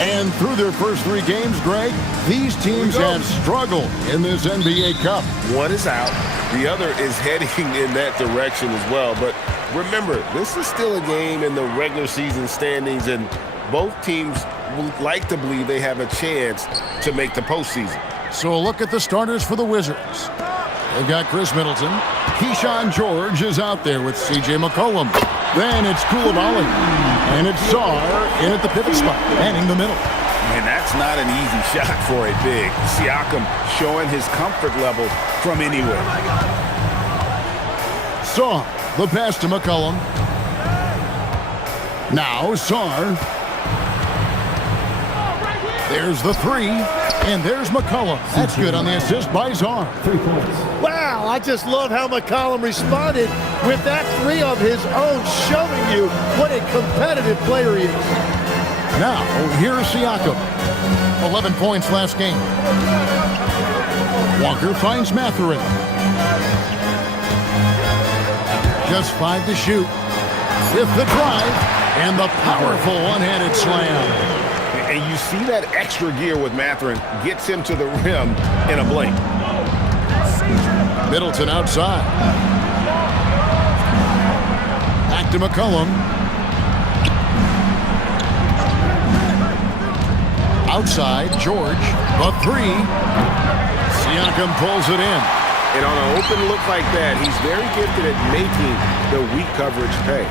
And through their first 3 games, Greg, these teams have struggled in this NBA Cup. One is out. The other is heading in that direction as well. But remember, this is still a game in the regular season standings, and both teams would like to believe they have a chance to make the postseason. So a look at the starters for the Wizards. They've got Chris Middleton. Keyshawn George is out there with C.J. McCollum. Then it's Koulibaly. And it's Sarr in at the pivot spot, manning the middle. And that's not an easy shot for a big. Siakam showing his comfort level from anywhere. Sarr, the pass to McCollum. Now Sarr. There's the 3, and there's McCollum. That's good on the assist by Sarr. 3 points. Wow, I just love how McCollum responded with that 3 of his own, showing you what a competitive player he is. Now, here's Siakam. 11 points last game. Walker finds Mathurin. Just 5 to shoot. With the drive and the powerful one-handed slam. And you see that extra gear with Mathurin gets him to the rim in a blink. Middleton outside. Back to McCollum. Outside, George. The 3. Siakam pulls it in. And on an open look like that, he's very gifted at making the weak coverage pay.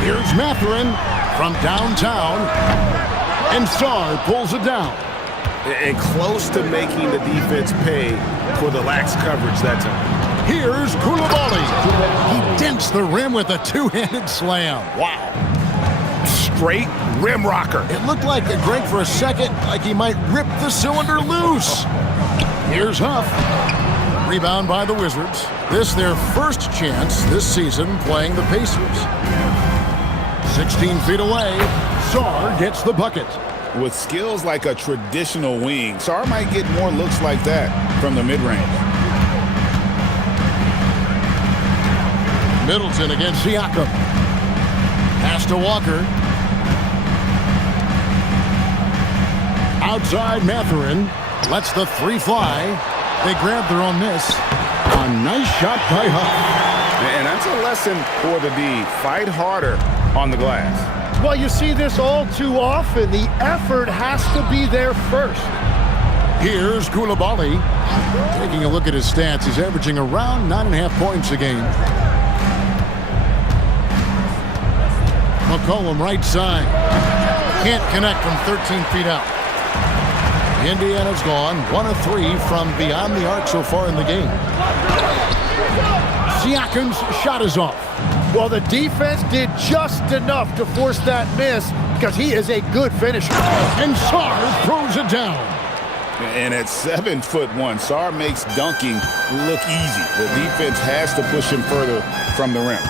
Here's Mathurin from downtown. And Sarr pulls it down. And close to making the defense pay for the lax coverage that time. Here's Koulibaly. He dents the rim with a 2-handed slam. Wow. Straight rim rocker. It looked like Greg for a second, like he might rip the cylinder loose. Here's Huff. Rebound by the Wizards. This their first chance this season playing the Pacers. 16 feet away, Sarr gets the bucket. With skills like a traditional wing, Sarr might get more looks like that from the mid-range. Middleton against Siakam. Pass to Walker. Outside Mathurin. Lets the 3 fly. They grab their own miss. A nice shot by Huff. And that's a lesson for the D. Fight harder on the glass. Well, you see this all too often. The effort has to be there first. Here's Koulibaly. Taking a look at his stats, he's averaging around 9.5 points a game. McCollum right side. Can't connect from 13 feet out. Indiana's gone 1 of 3 from beyond the arc so far in the game. Siakam's shot is off. Well, the defense did just enough to force that miss because he is a good finisher. And Sarr throws it down. And at 7'1", Sarr makes dunking look easy. The defense has to push him further from the rim.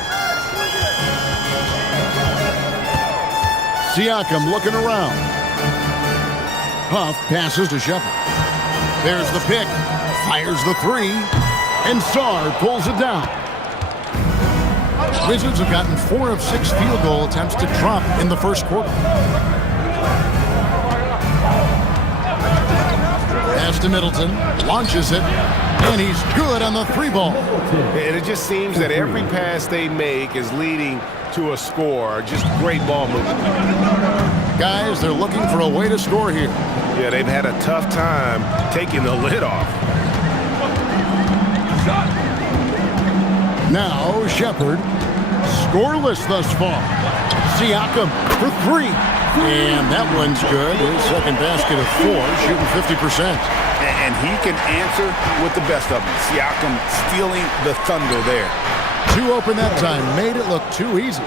Siakam looking around. Huff passes to Shepard. There's the pick. Fires the 3. And Sarr pulls it down. Wizards have gotten 4 of 6 field goal attempts to drop in the first quarter. Pass to Middleton. Launches it. And he's good on the 3 ball. And it just seems that every pass they make is leading to a score. Just great ball movement. Guys, they're looking for a way to score here. Yeah, they've had a tough time taking the lid off. Now Shepard. Scoreless thus far. Siakam for 3. And that one's good. His second basket of 4, shooting 50%. And he can answer with the best of them. Siakam stealing the thunder there. 2 open that time. Made it look too easy.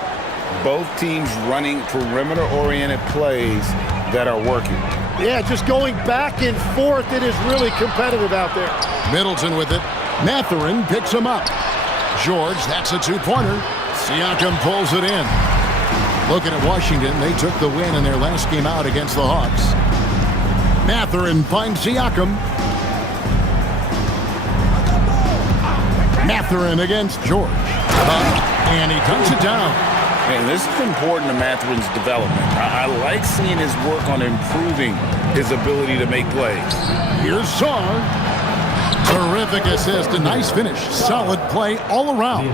Both teams running perimeter-oriented plays that are working. Yeah, just going back and forth. It is really competitive out there. Middleton with it. Mathurin picks him up. George, that's a 2-pointer. Siakam pulls it in. Looking at Washington, they took the win in their last game out against the Hawks. Mathurin finds Siakam. Mathurin against George. And he dunks it down. And this is important to Mathurin's development. I like seeing his work on improving his ability to make plays. Here's Saar. Terrific assist, a nice finish. Solid play all around.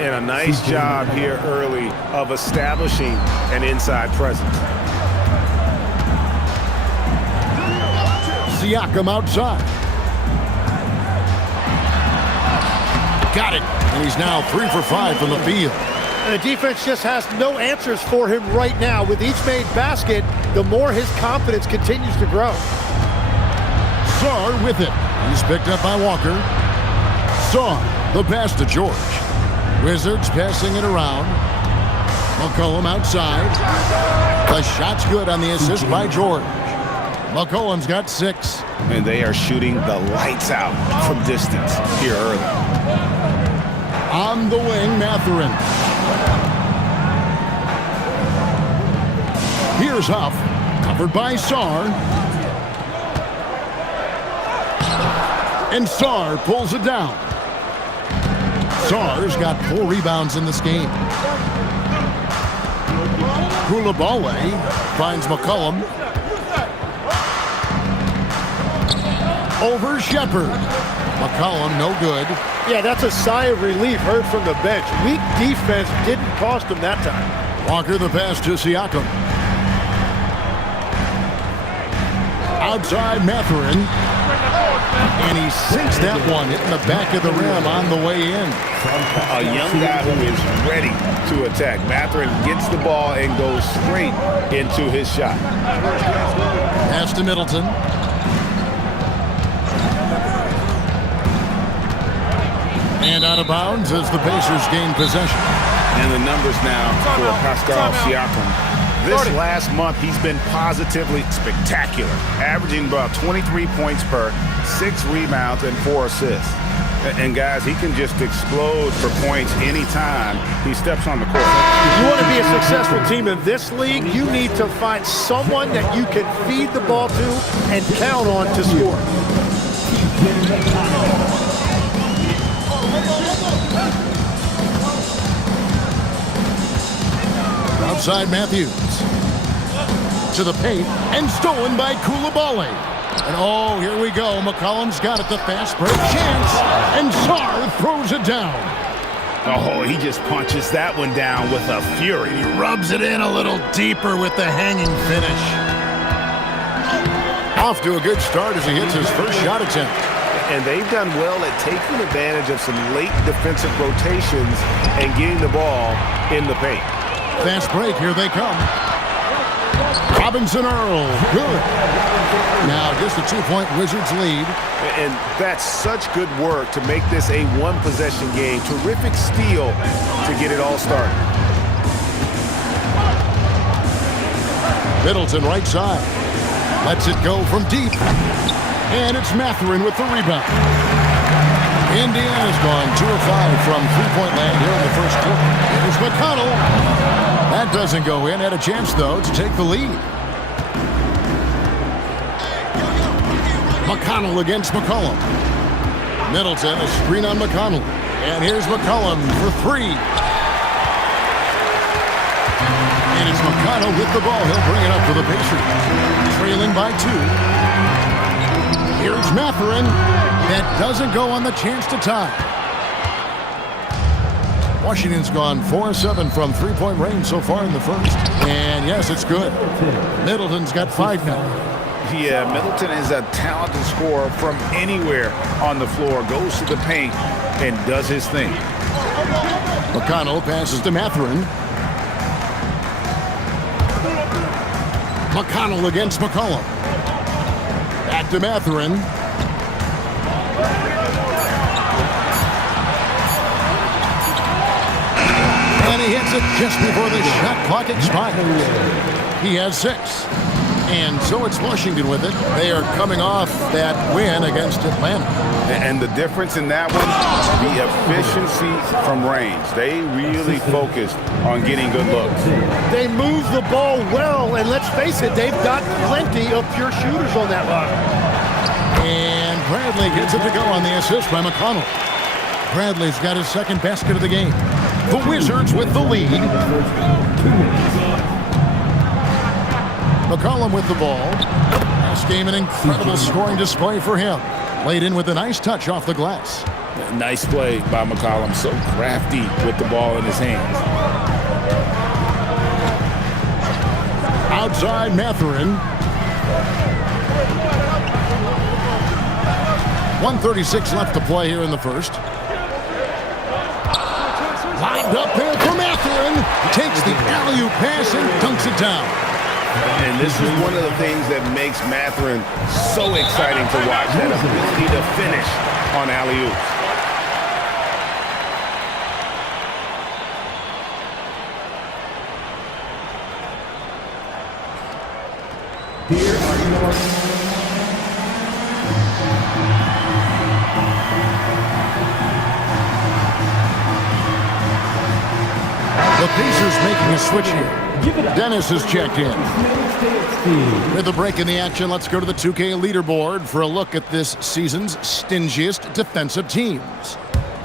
And a nice job here early of establishing an inside presence. Siakam outside. Got it. And he's now 3 for 5 from the field. And the defense just has no answers for him right now. With each made basket, the more his confidence continues to grow. Saar with it. He's picked up by Walker. Saar, the pass to George. Wizards passing it around. McCollum outside. The shot's good on the assist by George. McCollum's got 6. And they are shooting the lights out from distance here early. On the wing, Mathurin. Here's Huff. Covered by Saar. And Saar pulls it down. Saar's got 4 rebounds in this game. Koulibaly finds McCollum. Over Shepherd. McCollum, no good. Yeah, that's a sigh of relief heard from the bench. Weak defense didn't cost him that time. Walker the pass to Siakam. Outside Mathurin. And he sinks that one, hitting the back of the rim on the way in. A young guy who is ready to attack. Mathurin gets the ball and goes straight into his shot. Pass to Middleton. And out of bounds as the Pacers gain possession. And the numbers now for Pascal Siakam. This last month, he's been positively spectacular, averaging about 23 points per, 6 rebounds, and 4 assists. And guys, he can just explode for points anytime he steps on the court. You want to be a successful team in this league, you need to find someone that you can feed the ball to and count on to score. Outside Matthews. To the paint, and stolen by Koulibaly. And oh, here we go. McCollum's got it, the fast break chance. And Saar throws it down. Oh, he just punches that one down with a fury. He rubs it in a little deeper with the hanging finish. Off to a good start as he hits his first shot attempt. And they've done well at taking advantage of some late defensive rotations and getting the ball in the paint. Fast break, here they come. Robinson Earl, good. Now just a 2-point Wizards lead. And that's such good work to make this a one-possession game. Terrific steal to get it all started. Middleton right side. Lets it go from deep. And it's Mathurin with the rebound. Indiana's gone 2 of 5 from three-point land here in the first quarter. Here's McConnell. That doesn't go in. Had a chance, though, to take the lead. McConnell against McCollum. Middleton, a screen on McConnell. And here's McCollum for 3. And it's McConnell with the ball. He'll bring it up for the Pacers. Trailing by 2. Here's Mathurin. That doesn't go on the chance to tie. Washington's gone 4 of 7 from three-point range so far in the first. And yes, it's good. Middleton's got 5 now. Yeah, Middleton is a talented scorer from anywhere on the floor. Goes to the paint and does his thing. McConnell passes to Mathurin. McConnell against McCollum. Back to Mathurin. And he hits it just before the shot clock expires. He has 6. And so it's Washington with it. They are coming off that win against Atlanta. And the difference in that one, the efficiency from range. They really focused on getting good looks. They move the ball well, and let's face it, they've got plenty of pure shooters on that line. And Bradley gets it to go on the assist by McConnell. Bradley's got his second basket of the game. The Wizards with the lead. McCollum with the ball. This game an incredible scoring display for him. Laid in with a nice touch off the glass. Nice play by McCollum. So crafty with the ball in his hands. Outside Mathurin. 1:36 left to play here in the first. Lined up there for Mathurin. Takes the alley-oop pass and dunks it down. And this is one of the things that makes Mathurin so exciting to watch, that ability to finish on alley-oops. Here are your The Pacers making a switch here. Dennis has checked in. With a break in the action, let's go to the 2K leaderboard for a look at this season's stingiest defensive teams.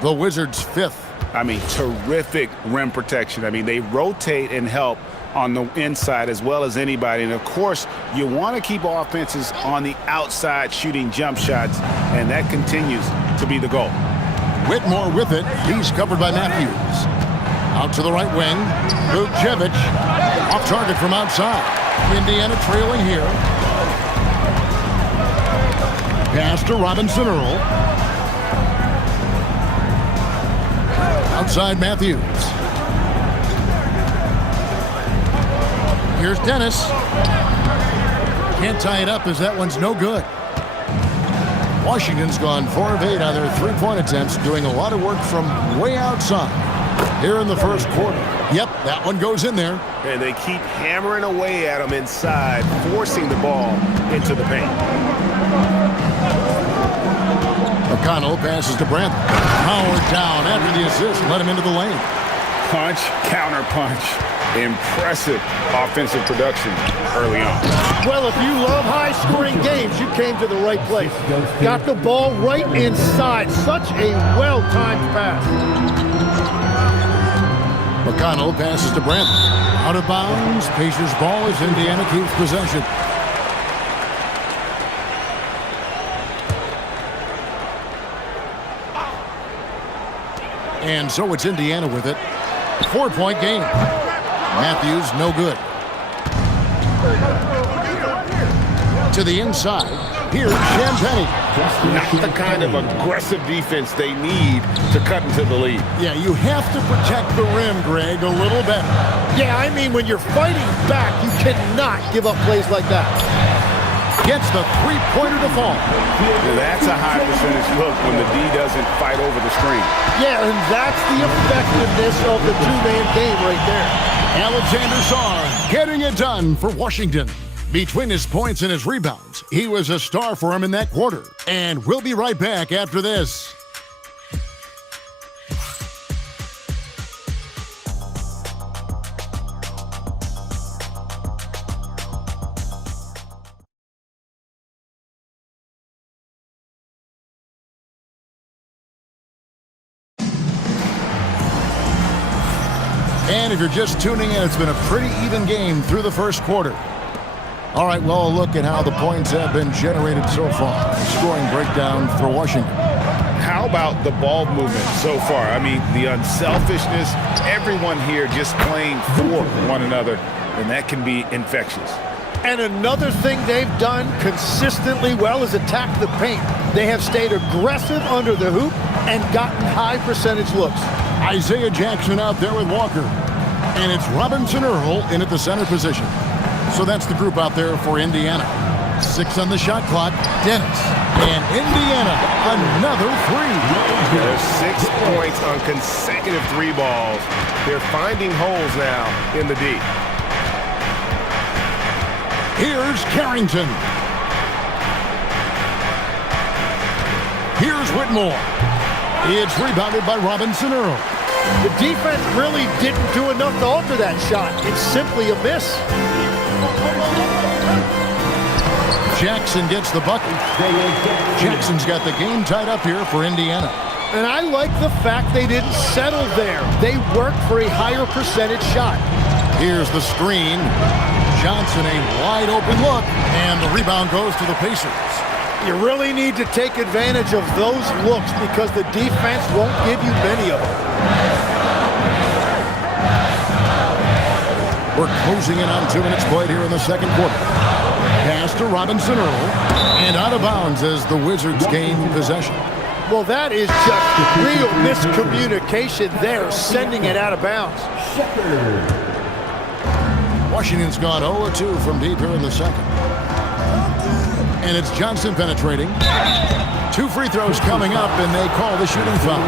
The Wizards 5th. I mean, terrific rim protection. I mean, they rotate and help on the inside as well as anybody. And, of course, you want to keep offenses on the outside shooting jump shots, and that continues to be the goal. Whitmore with it. He's covered by Matthews. Out to the right wing. Vucevic off target from outside. Indiana trailing here. Pass to Robinson Earl. Outside Matthews. Here's Dennis. Can't tie it up as that one's no good. Washington's gone 4 of 8 on their three-point attempts, doing a lot of work from way outside. Here in the first quarter. Yep, that one goes in there. And they keep hammering away at him inside, forcing the ball into the paint. McConnell passes to Brandt. Howard down after the assist. Let him into the lane. Punch, counter punch. Impressive offensive production early on. Well, if you love high-scoring games, you came to the right place. Got the ball right inside. Such a well-timed pass. McConnell passes to Brandt. Out of bounds. Pacers ball as Indiana keeps possession. And so it's Indiana with it. 4-point game. Matthews, no good. To the inside. Here's Champagnie. Not the kind of aggressive defense they need to cut into the lead. Yeah, you have to protect the rim, Greg, a little better. Yeah, I mean, when you're fighting back, you cannot give up plays like that. Gets the three-pointer to fall. That's a high percentage look when the D doesn't fight over the screen. Yeah, and that's the effectiveness of the two-man game right there. Alexander Sarr getting it done for Washington. Between his points and his rebounds, he was a star for him in that quarter. And we'll be right back after this. And if you're just tuning in, it's been a pretty even game through the first quarter. All right, well, a look at how the points have been generated so far. Scoring breakdown for Washington. How about the ball movement so far? I mean, the unselfishness, everyone here just playing for one another, and that can be infectious. And another thing they've done consistently well is attack the paint. They have stayed aggressive under the hoop and gotten high percentage looks. Isaiah Jackson out there with Walker. And it's Robinson Earl in at the center position. So that's the group out there for Indiana. 6 on the shot clock. Dennis. And Indiana, another three. There's 6 points on consecutive 3 balls. They're finding holes now in the D. Here's Carrington. Here's Whitmore. It's rebounded by Robinson Earl. The defense really didn't do enough to alter that shot. It's simply a miss. Jackson gets the bucket. Jackson's got the game tied up here for Indiana. And I like the fact they didn't settle there. They worked for a higher percentage shot. Here's the screen. Johnson, a wide open look, and the rebound goes to the Pacers. You really need to take advantage of those looks because the defense won't give you many of them. We're closing in on 2 minutes played here in the second quarter. Pass to Robinson Earl, and out of bounds as the Wizards gain possession. Well, that is just real miscommunication there, sending it out of bounds. Washington's gone 0-2 from deep here in the second. And it's Johnson penetrating. 2 free throws coming up, and they call the shooting foul.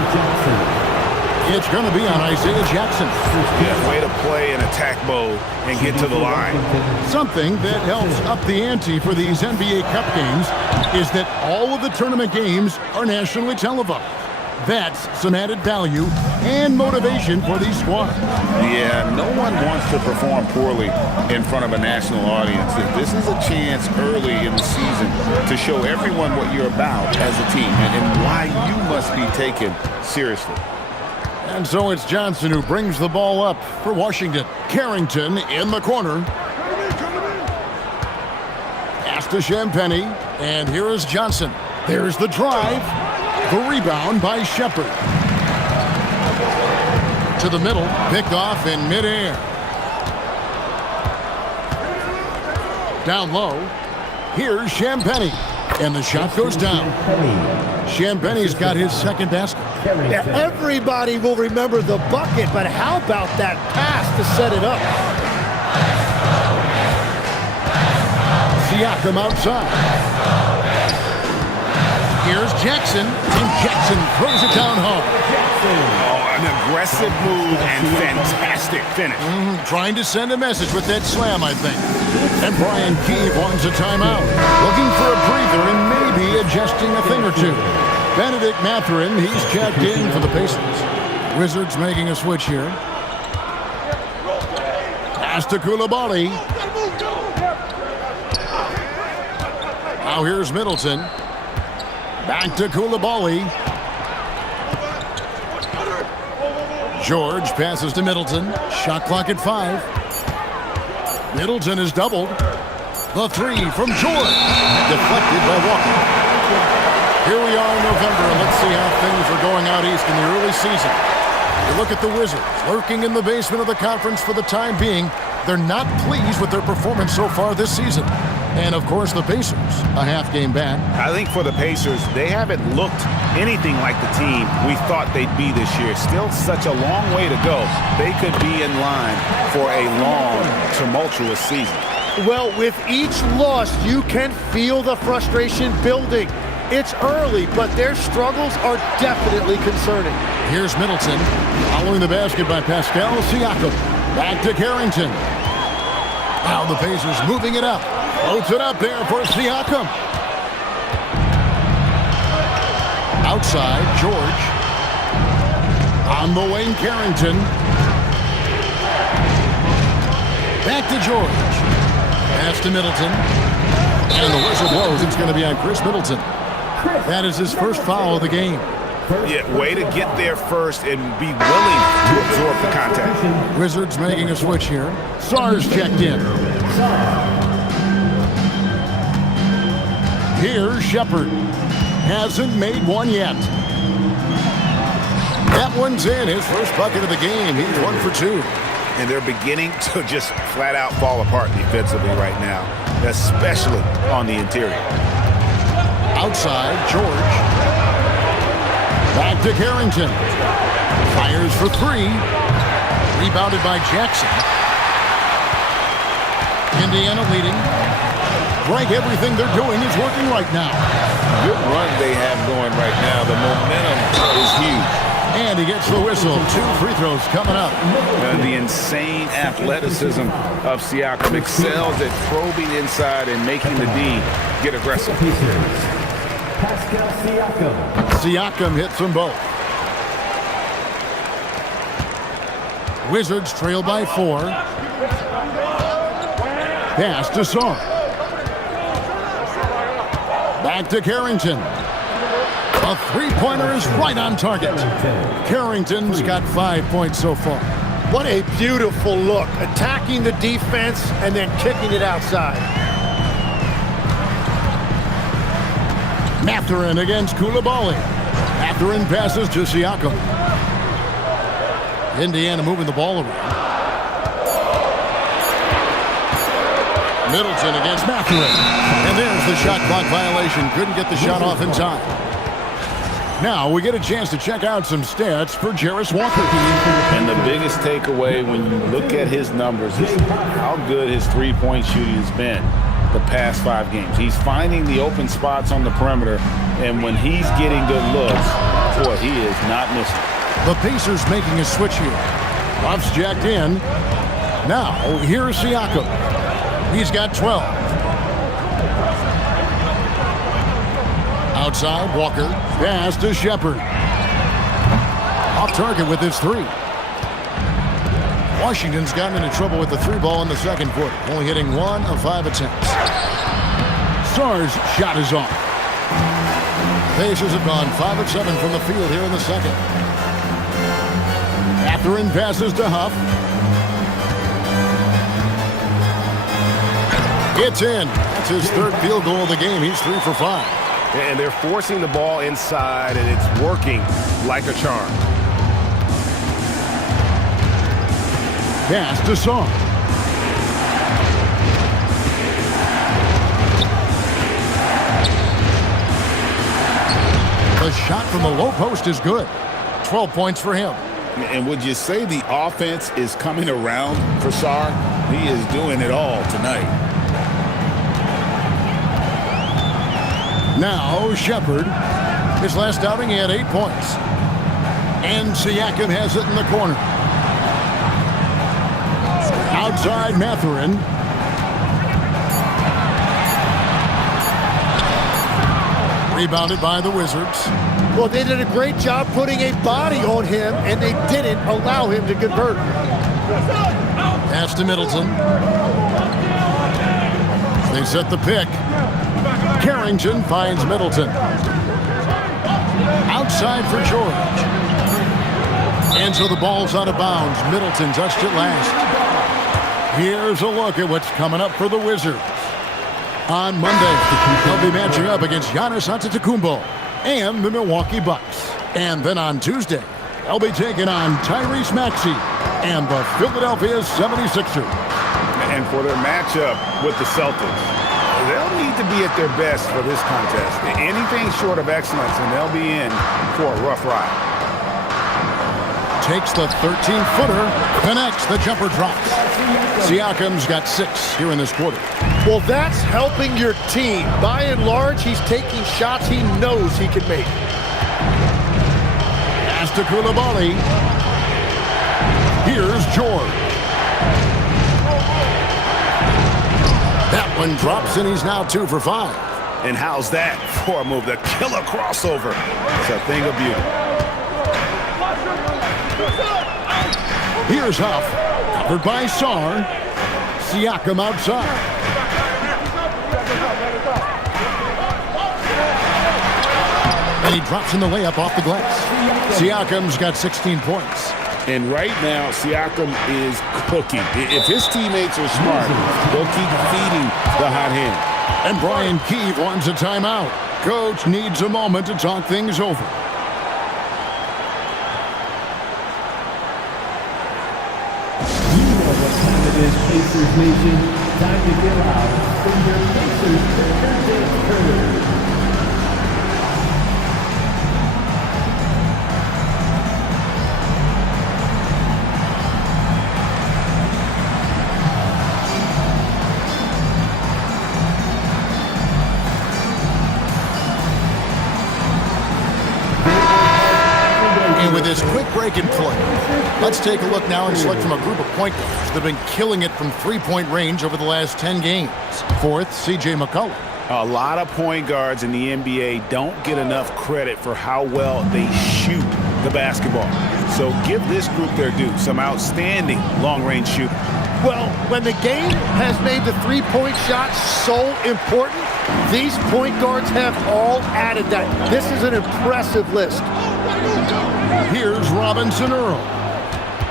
It's going to be on Isaiah Jackson. Yeah, way to play in attack mode and get to the line. Something that helps up the ante for these NBA Cup games is that all of the tournament games are nationally televised. That's some added value and motivation for these squads. Yeah, no one wants to perform poorly in front of a national audience. This is a chance early in the season to show everyone what you're about as a team and why you must be taken seriously. And so it's Johnson who brings the ball up for Washington. Carrington in the corner. Pass to Champagnie, and here is Johnson. There's the drive. The rebound by Shepard. To the middle, picked off in midair. Down low, here's Champagnie, and the shot goes down. Champagnie's got his second basket. Yeah, everybody will remember the bucket, but how about that pass to set it up? Siakam outside. Here's Jackson, and Jackson throws it down home. Oh, an aggressive move and fantastic finish. Trying to send a message with that slam, I think. And Brian Keefe wants a timeout. Looking for a breather and maybe adjusting a thing or two. Benedict Mathurin, he's checked in for the Pacers. Wizards making a switch here. Pass to Coulibaly. Now here's Middleton. Back to Coulibaly. George passes to Middleton. Shot clock at 5. Middleton is doubled. The 3 from George. Deflected by Walker. Here we are in November, and let's see how things are going out east in the early season. You look at the Wizards, lurking in the basement of the conference for the time being. They're not pleased with their performance so far this season. And, of course, the Pacers, a half game back. I think for the Pacers, they haven't looked anything like the team we thought they'd be this year. Still such a long way to go. They could be in line for a long, tumultuous season. Well, with each loss, you can feel the frustration building. It's early, but their struggles are definitely concerning. Here's Middleton, following the basket by Pascal Siakam. Back to Carrington. Now the Pacers moving it up. Floats it up there for Siakam. Outside, George. On the wing, Carrington. Back to George. Pass to Middleton. And the whistle blows. It's going to be on Chris Middleton. That is his first foul of the game. Yeah, way to get there first and be willing to absorb the contact. Wizards making a switch here. Sars checked in. Here's Shepard. Hasn't made one yet. That one's in. His first bucket of the game. He's 1 for 2. And they're beginning to just flat out fall apart defensively right now, especially on the interior. Outside, George. Back to Carrington. Fires for 3. Rebounded by Jackson. Indiana leading. Greg, everything they're doing is working right now. Good run they have going right now. The momentum is huge. And he gets the whistle. 2 free throws coming up. The insane athleticism of Siakam excels at probing inside and making the D get aggressive. Pascal Siakam. Siakam hits them both. Wizards trail by 4. Pass to Sar. Back to Carrington. A three-pointer is right on target. Carrington's got 5 points so far. What a beautiful look. Attacking the defense and then kicking it outside. Mathurin against Koulibaly. Mathurin passes to Siakam. Indiana moving the ball around. Middleton against Mathurin. And there's the shot clock violation. Couldn't get the shot off in time. Now we get a chance to check out some stats for Jarris Walker. And the biggest takeaway when you look at his numbers is how good his three-point shooting has been the past 5 games. He's finding the open spots on the perimeter, and when he's getting good looks, boy, he is not missing. The Pacers making a switch here. Buffs jacked in. Now, here's Siakam. He's got 12. Outside, Walker. Pass to Shepard. Off target with his 3. Washington's gotten into trouble with the 3 ball in the second quarter, only hitting 1 of 5 attempts. Sarr's shot is off. Pacers have gone 5 of 7 from the field here in the second. Mathurin passes to Huff. It's in. That's his 3rd field goal of the game. He's 3 for 5. And they're forcing the ball inside, and it's working like a charm. Pass to Sarr. The shot from the low post is good. 12 points for him. And would you say the offense is coming around for Sarr? He is doing it all tonight. Now Shepard. His last outing he had 8 points. And Siakam has it in the corner. Outside Mathurin. Rebounded by the Wizards. Well, they did a great job putting a body on him, and they didn't allow him to convert. Pass to Middleton. They set the pick. Carrington finds Middleton. Outside for George. And so the ball's out of bounds. Middleton touched it last. Here's a look at what's coming up for the Wizards. On Monday, they'll be matching up against Giannis Antetokounmpo and the Milwaukee Bucks. And then on Tuesday, they'll be taking on Tyrese Maxey and the Philadelphia 76ers. And for their matchup with the Celtics, they'll need to be at their best for this contest. Anything short of excellence, and they'll be in for a rough ride. Takes the 13-footer, connects, the jumper drops. Siakam's got 6 here in this quarter. Well, that's helping your team. By and large, he's taking shots he knows he can make. Pass to Koulibaly. Here's George. That one drops, and he's now 2 for 5. And how's that for a move? The killer crossover. It's a thing of beauty. Here's Huff, covered by Sarr. Siakam outside. And he drops in the layup off the glass. Siakam's got 16 points. And right now, Siakam is cooking. If his teammates are smart, they'll keep feeding the hot hand. And Brian Keefe wants a timeout. Coach needs a moment to talk things over. Pacers Nation, time to get out from your Pacers Thursday tournament. And with this quick break in play, let's take a look now and select from a group of point guards that have been killing it from three-point range over the last 10 games. 4th, C.J. McCollum. A lot of point guards in the NBA don't get enough credit for how well they shoot the basketball. So give this group their due. Some outstanding long-range shooting. Well, when the game has made the three-point shot so important, These point guards have all added that. This is an impressive list. Here's Robinson Earl.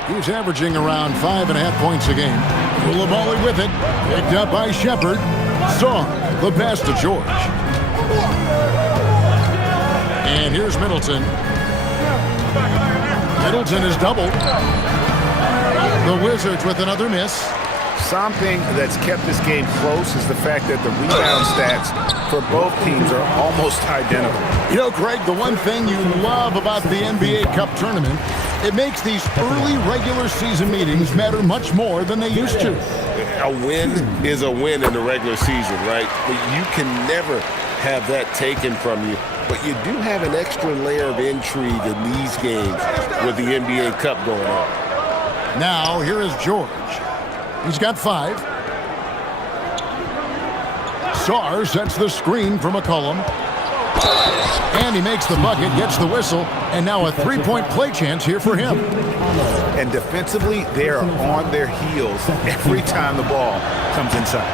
He's averaging around 5.5 points a game. Koulibaly with it. Picked up by Shepard. Saw the pass to George. And here's Middleton. Middleton is doubled. The Wizards with another miss. Something that's kept this game close is the fact that the rebound stats for both teams are almost identical. You know, Craig, the one thing you love about the NBA Cup tournament, it makes these early regular season meetings matter much more than they used to. A win is a win in the regular season, right? But you can never have that taken from you. But you do have an extra layer of intrigue in these games with the NBA Cup going on. Now, here is George. He's got 5. Sarr sets the screen for McCollum. And he makes the bucket, gets the whistle, and now a three-point play chance here for him. And defensively, they are on their heels every time the ball comes inside.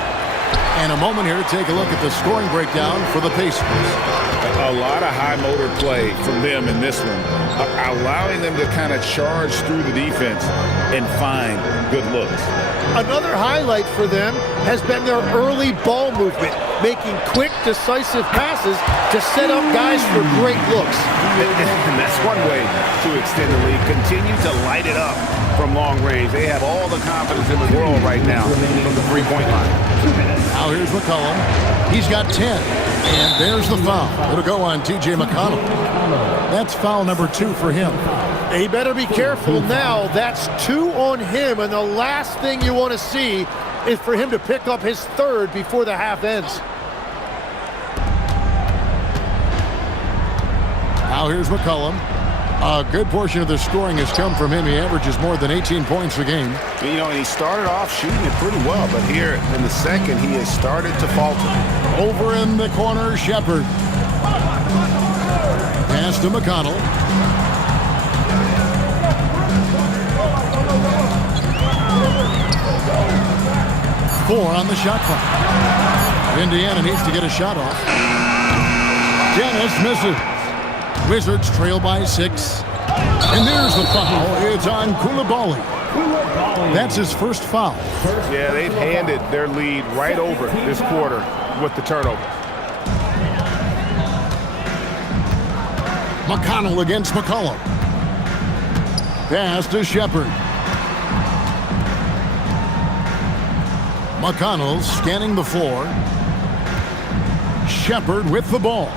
And a moment here to take a look at the scoring breakdown for the Pacers. A lot of high motor play from them in this one, allowing them to kind of charge through the defense and find good looks. Another highlight for them has been their early ball movement, making quick, decisive passes to set up guys for great looks. And that's one way to extend the lead. Continue to light it up from long range. They have all the confidence in the world right now from the three-point line. Now here's McCollum. He's got 10. And there's the foul. It'll go on T.J. McConnell. That's foul number 2 for him. He better be careful now. That's 2 on him, and the last thing you want to see is for him to pick up his 3rd before the half ends. Now here's McCollum. A good portion of the scoring has come from him. He averages more than 18 points a game. You know, and he started off shooting it pretty well, but here in the second, he has started to falter. Over in the corner, Shepard. Pass to McConnell. Four on the shot clock. Indiana needs to get a shot off. Dennis misses. Wizards trail by 6. And there's the foul. It's on Koulibaly. That's his first foul. Yeah, they've handed their lead right over this quarter with the turnover. McConnell against McCollum. Pass to Shepard. McConnell scanning the floor. Shepard with the ball.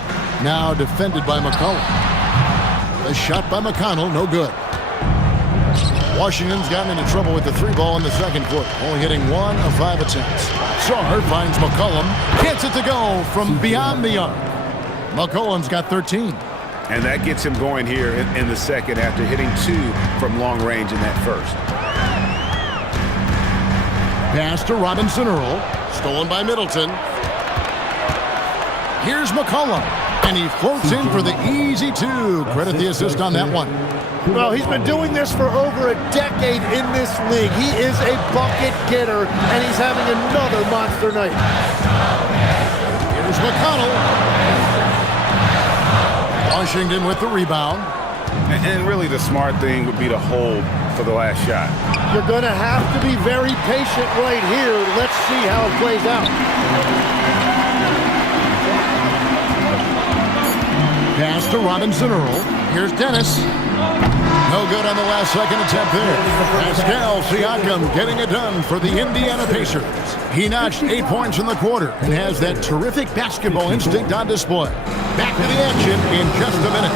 Now defended by McCollum. A shot by McConnell, no good. Washington's gotten into trouble with the 3-ball in the second quarter, only hitting 1 of 5 attempts. Sarr finds McCollum, gets it to go from beyond the arc. McCollum's got 13. And that gets him going here in the second after hitting 2 from long range in that first. Pass to Robinson Earl, stolen by Middleton. Here's McCollum, and he floats in for the easy 2. Credit the assist on that one. Well, he's been doing this for over a decade in this league. He is a bucket getter, and he's having another monster night. Here's McConnell. Washington with the rebound. And really the smart thing would be to hold for the last shot. You're going to have to be very patient right here. Let's see how it plays out. Pass to Robinson Earl. Here's Dennis. No good on the last second attempt there. Pascal Siakam getting it done for the Indiana Pacers. He notched 8 points in the quarter and has that terrific basketball instinct on display. Back to the action in just a minute.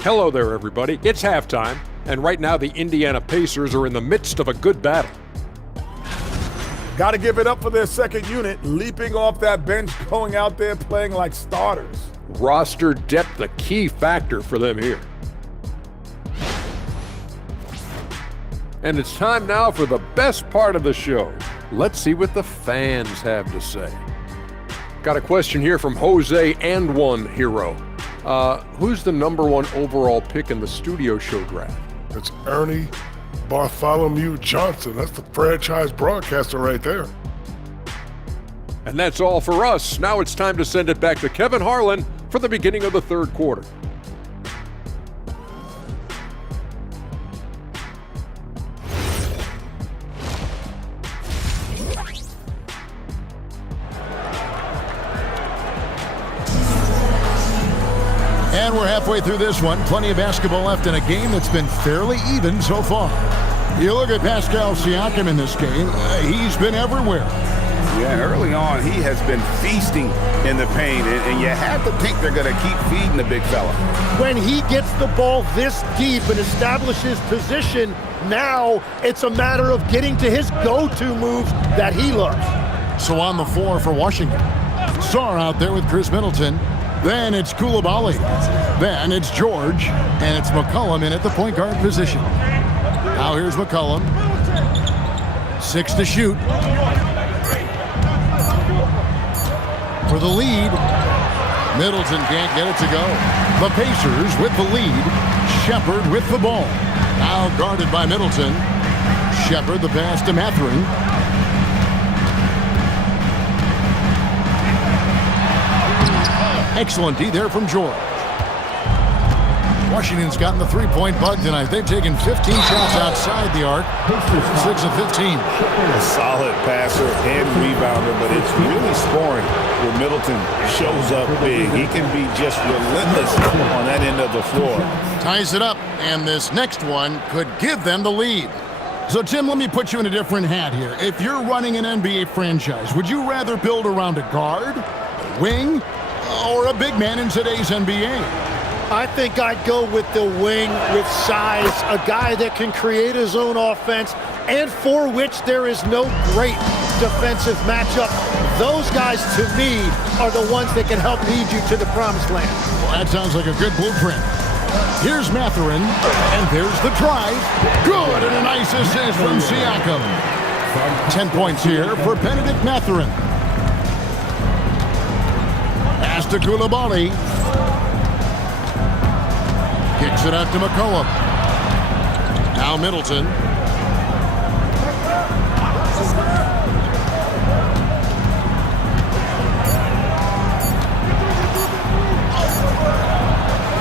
Hello there, everybody. It's halftime, and right now the Indiana Pacers are in the midst of a good battle. Got to give it up for their second unit, leaping off that bench, going out there playing like starters. Roster depth, the key factor for them here. And it's time now for the best part of the show. Let's see what the fans have to say. Got a question here from Jose and One Hero. Who's the #1 overall pick in the studio show draft? It's Ernie Bartholomew Johnson. That's the franchise broadcaster right there. And that's all for us. Now it's time to send it back to Kevin Harlan for the beginning of the third quarter. And we're halfway through this one. Plenty of basketball left in a game that's been fairly even so far. You look at Pascal Siakam in this game, he's been everywhere. Yeah, and early on, he has been feasting in the paint, and you have to think they're going to keep feeding the big fella. When he gets the ball this deep and establishes position, now it's a matter of getting to his go-to moves that he loves. So on the floor for Washington, Sarr out there with Chris Middleton. Then it's Koulibaly. Then it's George. And it's McCollum in at the point guard position. Now here's McCollum. 6 to shoot. For the lead. Middleton can't get it to go. The Pacers with the lead. Shepard with the ball. Now guarded by Middleton. Shepard the pass to Mathurin. Excellent D there from George. Washington's gotten the three-point bug tonight. They've taken 15 shots outside the arc. 6 of 15. A solid passer and rebounder, but it's really scoring where Middleton shows up big. He can be just relentless on that end of the floor. Ties it up, and this next one could give them the lead. So, Tim, let me put you in a different hat here. If you're running an NBA franchise, would you rather build around a guard, a wing, or a big man in today's NBA? I think I'd go with the wing with size, a guy that can create his own offense and for which there is no great defensive matchup. Those guys, to me, are the ones that can help lead you to the promised land. Well, that sounds like a good blueprint. Here's Mathurin, and there's the drive. Good, and a nice assist from Siakam. 10 points here for Benedict Mathurin. Pass to Koulibaly. Kicks it out to McCollum. Now Middleton.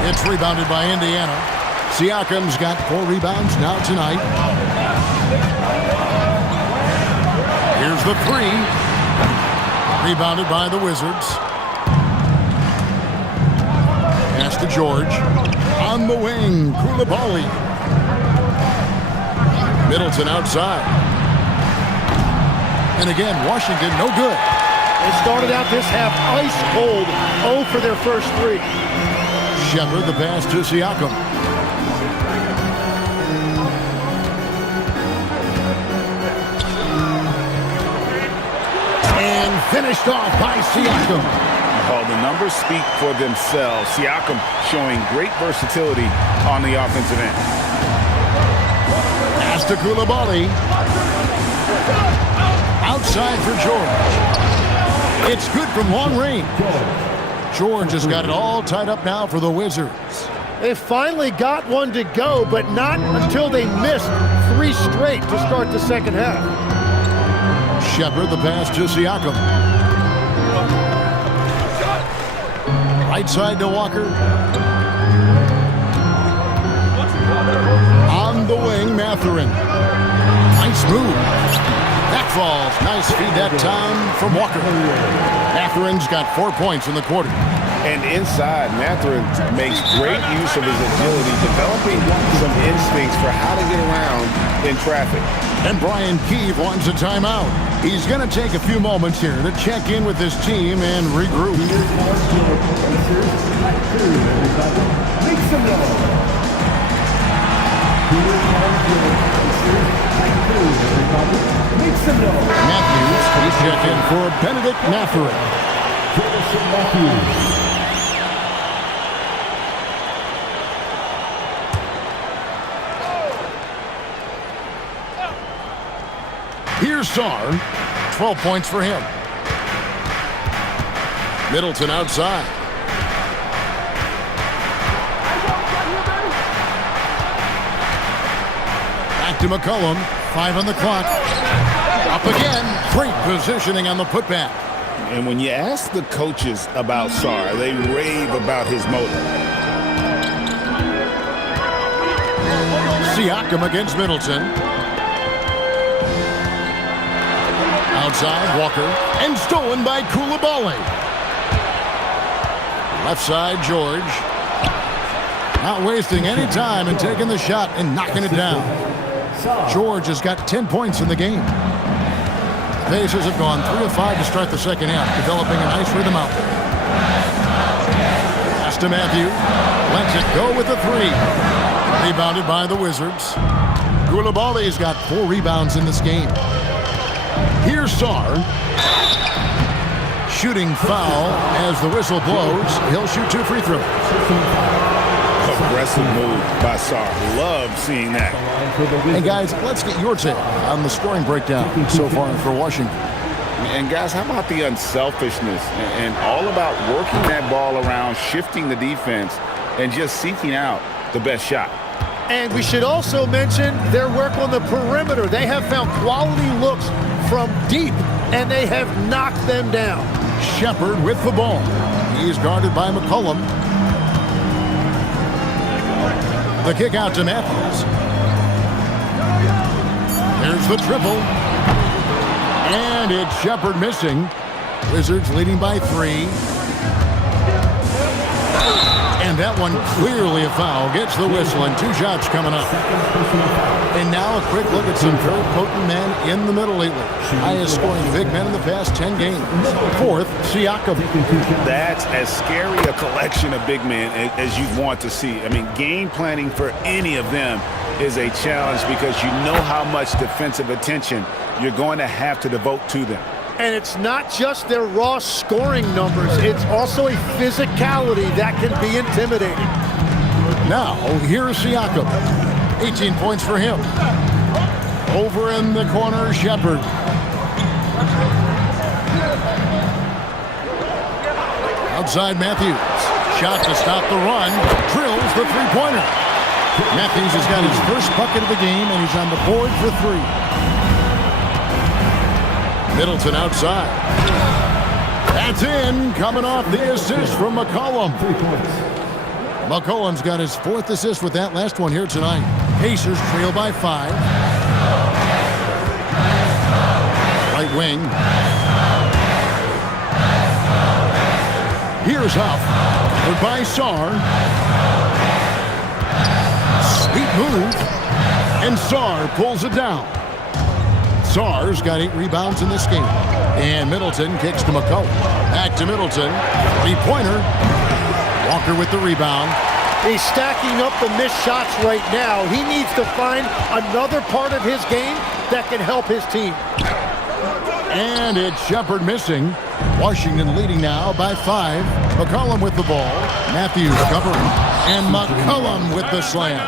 It's rebounded by Indiana. Siakam's got 4 rebounds now tonight. Here's the 3. Rebounded by the Wizards. Pass to George. On the wing, Koulibaly. Middleton outside. And again, Washington no good. They started out this half ice cold, 0 for their first 3. Shepard the pass to Siakam. And finished off by Siakam. Oh, the numbers speak for themselves. Siakam showing great versatility on the offensive end. Pass to Koulibaly. Outside for George. It's good from long range. George has got it all tied up now for the Wizards. They finally got one to go, but not until they missed 3 straight to start the second half. Shepard the pass to Siakam. Right side to Walker. On the wing, Mathurin. Nice move. That falls. Nice feed that time from Walker. Mathurin's got 4 points in the quarter. And inside, Mathurin makes great use of his agility, developing some instincts for how to get around in traffic. And Brian Keefe wants a timeout. He's going to take a few moments here to check in with his team and regroup. Make some noise. Make some noise. Matthews, he's checked in for Benedict Mathurin. Matthews. Here's Sarr. 12 points for him. Middleton outside. Back to McCollum. 5 on the clock. Up again. Great positioning on the putback. And when you ask the coaches about Sarr, they rave about his motor. Siakam against Middleton. Outside, Walker. And stolen by Koulibaly. Left side, George. Not wasting any time and taking the shot and knocking it down. George has got 10 points in the game. The Pacers have gone 3 of 5 to start the second half, developing a nice rhythm out there. Pass to Matthew. Lets it go with the 3. Rebounded by the Wizards. Koulibaly's got 4 rebounds in this game. Here's Sarr. Shooting foul as the whistle blows. He'll shoot 2 free throws. Aggressive move by Sarr. Love seeing that. Hey, guys, let's get your take on the scoring breakdown so far for Washington. And, guys, how about the unselfishness and all about working that ball around, shifting the defense, and just seeking out the best shot. And we should also mention their work on the perimeter. They have found quality looks from deep, and they have knocked them down. Shepard with the ball. He's guarded by McCollum. The kick out to Matthews. There's the triple. And it's Shepard missing. Wizards leading by 3. And that one clearly a foul. Gets the whistle and 2 shots coming up. And now a quick look at some very potent men in the middle lately. Highest scoring big men in the past 10 games. 4th, Siakam. That's as scary a collection of big men as you want to see. I mean, game planning for any of them is a challenge because you know how much defensive attention you're going to have to devote to them. And it's not just their raw scoring numbers. It's also a physicality that can be intimidating. Now, here's Siakam. 18 points for him. Over in the corner, Shepard. Outside Matthews. Shot to stop the run. Drills the 3-pointer. Matthews has got his first bucket of the game, and he's on the board for 3. Middleton outside. That's in. Coming off the assist from McCollum. 3 points. McCollum's got his 4th assist with that last one here tonight. Pacers trail by 5. Right wing. Here's Huff. Covered by Sarr. Sweet move. And Sarr pulls it down. Sarr's got 8 rebounds in this game. And Middleton kicks to McCollum. Back to Middleton. 3-pointer. Walker with the rebound. He's stacking up the missed shots right now. He needs to find another part of his game that can help his team. And it's Shepard missing. Washington leading now by 5. McCollum with the ball. Matthews covering. And McCollum with the slam.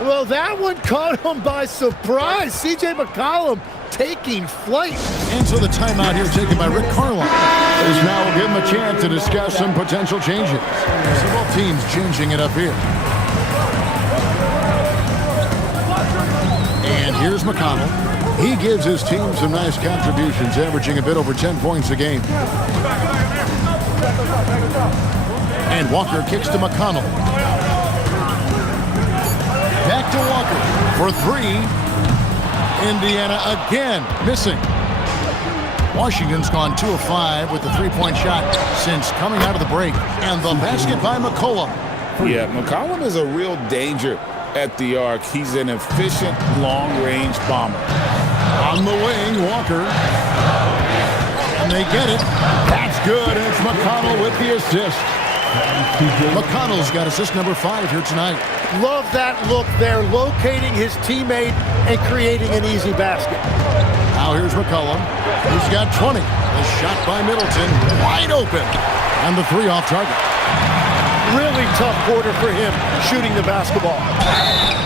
Well, that one caught him by surprise. C.J. McCollum taking flight. And so the timeout here taken by Rick Carlisle. As now will give him a chance to discuss some potential changes. So both teams changing it up here. And here's McConnell. He gives his team some nice contributions, averaging a bit over 10 points a game. And Walker kicks to McConnell. Back to Walker for 3. Indiana again missing. Washington's gone 2 of 5 with the 3-point shot since coming out of the break. And the basket by McCollum. Yeah, McCollum is a real danger at the arc. He's an efficient long-range bomber. On the wing, Walker. And they get it. That's good. It's McConnell with the assist. McConnell's got assist number 5 here tonight. Love that look there, locating his teammate and creating an easy basket. Now here's McCollum. He's got 20. The shot by Middleton, wide open. And the 3 off target. Really tough quarter for him, shooting the basketball.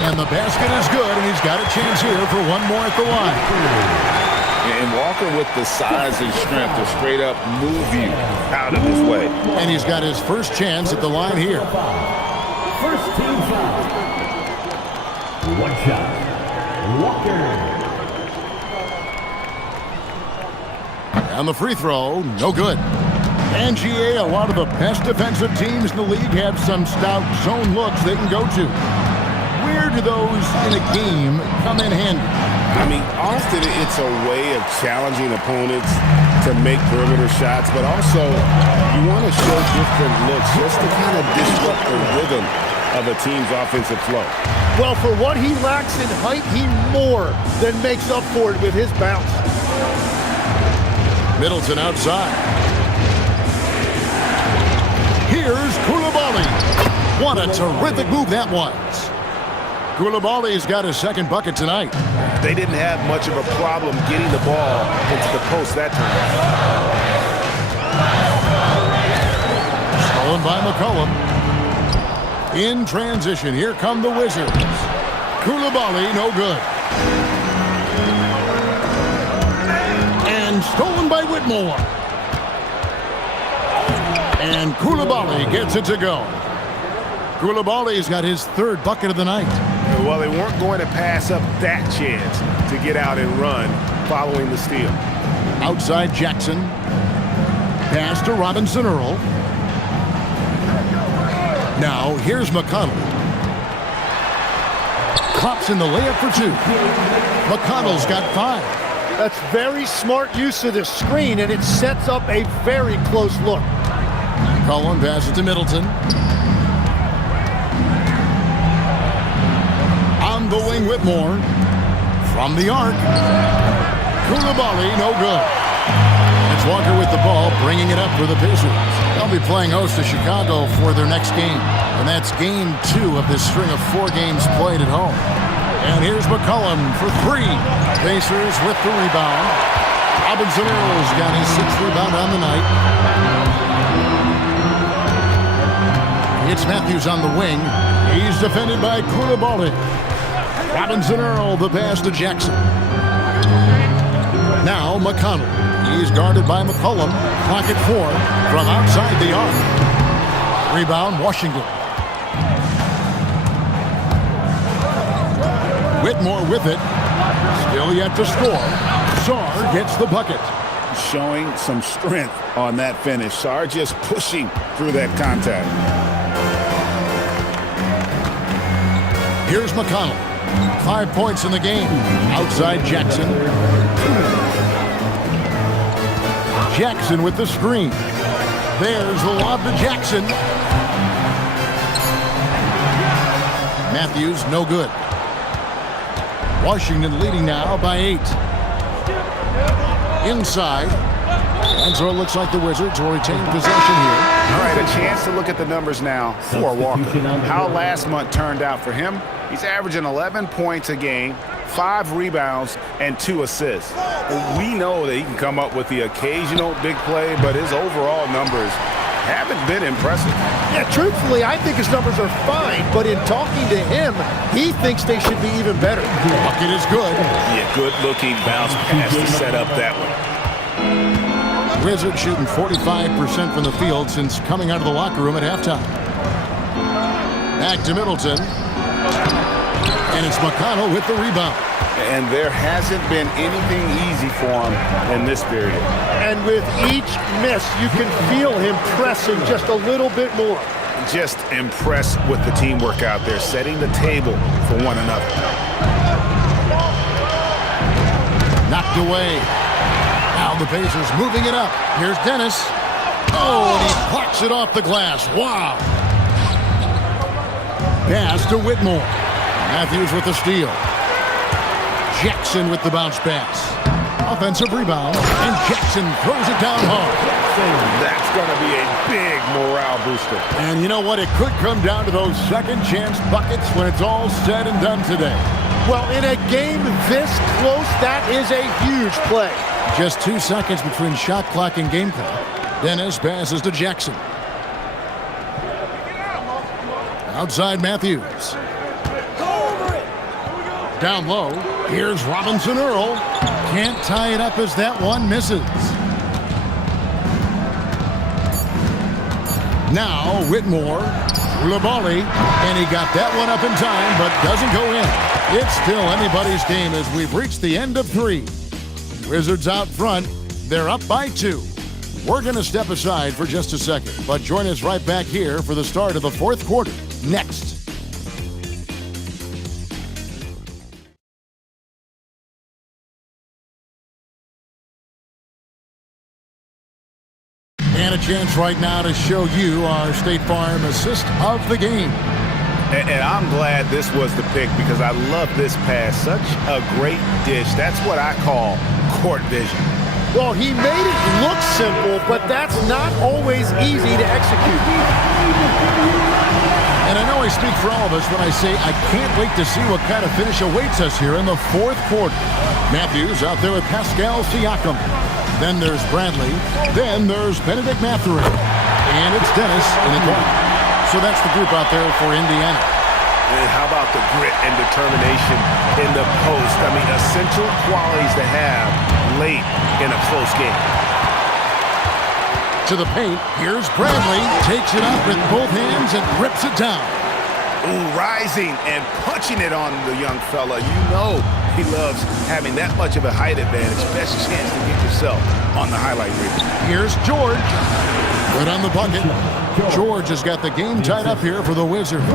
And the basket is good, and he's got a chance here for one more at the line. And Walker with the size and strength to straight up move you out of his way. And he's got his first chance at the line here. First team foul. One shot. Walker. And the free throw, no good. And GA, a lot of the best defensive teams in the league have some stout zone looks they can go to. Where do those in a game come in handy? I mean, often it's a way of challenging opponents to make perimeter shots, but also you want to show different looks just to kind of disrupt the rhythm of a team's offensive flow. Well, for what he lacks in height, he more than makes up for it with his bounce. Middleton outside. Here's Koulibaly. What a terrific move that was. Koulibaly's got his second bucket tonight. They didn't have much of a problem getting the ball into the post that time. Stolen by McCollum. In transition, here come the Wizards. Koulibaly, no good. And stolen by Whitmore. And Koulibaly gets it to go. Koulibaly's got his third bucket of the night. Well, they weren't going to pass up that chance to get out and run following the steal. Outside Jackson. Pass to Robinson Earl. Now, here's McConnell. Pops in the layup for two. McConnell's got 5. That's very smart use of the screen, and it sets up a very close look. McCollum passes to Middleton. On the wing, Whitmore. From the arc. Koulibaly, no good. It's Walker with the ball, bringing it up for the Pacers. They'll be playing host to Chicago for their next game. And that's game 2 of this string of 4 games played at home. And here's McCollum for 3. Pacers with the rebound. Robinson Earl's got his 6th rebound on the night. It's Matthews on the wing. He's defended by Koulibaly. Robinson Earl, the pass to Jackson. Now McConnell. He's guarded by McCollum. Clock at 4 from outside the arc. Rebound, Washington. Whitmore with it. Still yet to score. Sarr gets the bucket. Showing some strength on that finish. Sarr just pushing through that contact. Here's McConnell. 5 points in the game. Outside Jackson. Jackson with the screen. There's the lob to Jackson. Matthews, no good. Washington leading now by 8. Inside. And so it looks like the Wizards will retain possession here. All right, a chance to look at the numbers now for Walker. How last month turned out for him. He's averaging 11 points a game, 5 rebounds, and 2 assists. We know that he can come up with the occasional big play, but his overall numbers haven't been impressive. Yeah, truthfully, I think his numbers are fine, but in talking to him, he thinks they should be even better. Bucket is good. Yeah, good-looking bounce pass to set up that one. Wizards shooting 45% from the field since coming out of the locker room at halftime. Back to Middleton. And it's McConnell with the rebound. And there hasn't been anything easy for him in this period. And with each miss, you can feel him pressing just a little bit more. Just impressed with the teamwork out there, setting the table for one another. Knocked away. Now the Pacers moving it up. Here's Dennis. Oh, and he clocks it off the glass. Wow. Pass to Whitmore. Matthews with the steal. Jackson with the bounce pass. Offensive rebound, and Jackson throws it down hard. That's going to be a big morale booster. And you know what? It could come down to those second chance buckets when it's all said and done today. Well, in a game this close, that is a huge play. Just 2 seconds between shot clock and game clock. Dennis passes to Jackson. Outside Matthews. Down low, here's Robinson Earl. Can't tie it up as that one misses. Now Whitmore, Labali, and he got that one up in time, but doesn't go in. It's still anybody's game as we've reached the end of 3. Wizards out front. They're up by 2. We're going to step aside for just a second, but join us right back here for the start of the 4th quarter. Next. And a chance right now to show you our State Farm assist of the game. And I'm glad this was the pick because I love this pass. Such a great dish. That's what I call court vision. Well, he made it look simple, but that's not always easy to execute. And I know I speak for all of us when I say I can't wait to see what kind of finish awaits us here in the 4th quarter. Matthews out there with Pascal Siakam. Then there's Bradley. Then there's Benedict Mathurin. And it's Dennis in the corner. So that's the group out there for Indiana. And how about the grit and determination in the post? I mean, essential qualities to have late in a close game. To the paint, here's Bradley. Takes it up with both hands and rips it down. Ooh, rising and punching it on the young fella. You know he loves having that much of a height advantage. Best chance to get yourself on the highlight reel. Here's George. Good on the bucket. George has got the game tied up here for the Wizards.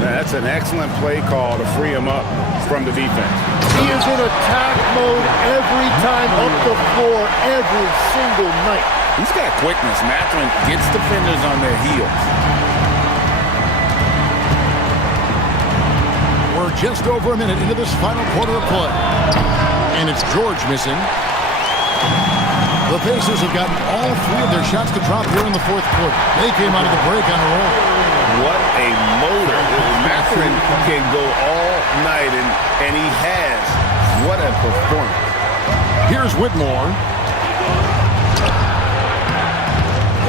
That's an excellent play call to free him up from the defense. He is in attack mode every time up the floor, every single night. He's got quickness. Mathurin gets defenders on their heels. We're just over a minute into this final quarter of play. And it's George missing. The Pacers have gotten all 3 of their shots to drop here in the 4th quarter. They came out of the break on a roll. What a motor. Mathurin can go all night, and he has. What a performance. Here's Whitmore.